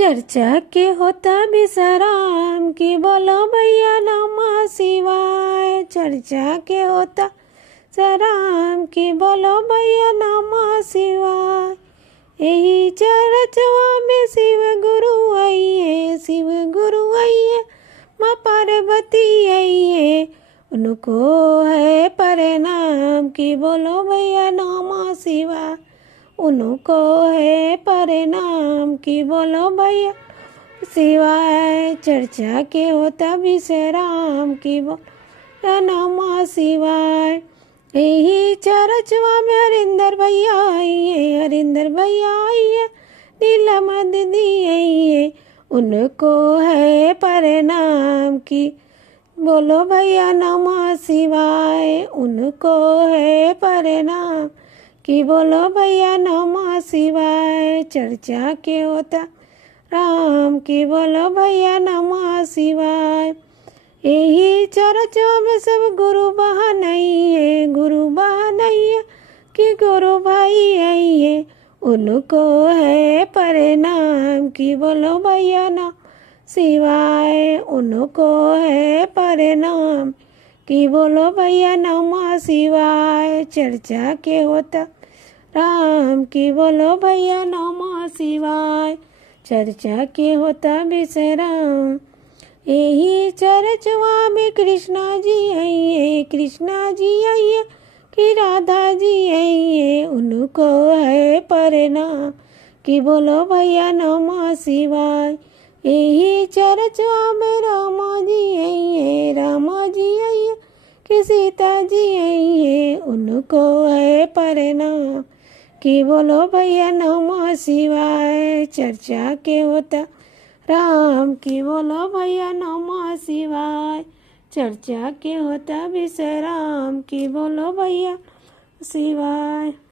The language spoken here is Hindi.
चर्चा के होता विश्राम की बोलो भैया नमः शिवाय। चर्चा के होता सराम की बोलो भैया नमः शिवाय। यही चर्चवा में शिव गुरु आइए माँ पार्वती आइए, उनको है प्रणाम की बोलो भैया नमः शिवाय। उनको है प्रणाम की बोलो भैया शिवाय। चर्चा के होता विश्राम की बोलो नमः शिवाय। यही चर्चवा में हरिंदर भैया आइए, नीलम दीदी आइए, उनको है प्रणाम की बोलो भैया नमः शिवाय। उनको है प्रणाम कि बोलो भैया नमः शिवाय। चर्चा के होता राम की बोलो भैया नमः शिवाय। यही चर्चों में सब गुरु बहन आइए कि गुरु भाई आइए, उनको है प्रणाम कि बोलो भैया नमः शिवाय। उनको है प्रणाम कि बोलो भैया नमः शिवाय। चर्चा के होता राम की बोलो भैया नमः शिवाय। चर्चा के होता विश्राम। यही चर्चवा में कृष्णा जी आइए कि राधा जी आइए, उनको है प्रणाम कि बोलो भैया नमः शिवाय। यही चर्चवा में रामा जी आइए कि सीता जी आइए, उनको है प्रणाम कि बोलो भैया नमः शिवाय। चर्चा के होता राम की बोलो भैया नमः शिवाय। चर्चा के होता विश्राम की बोलो भैया शिवाय।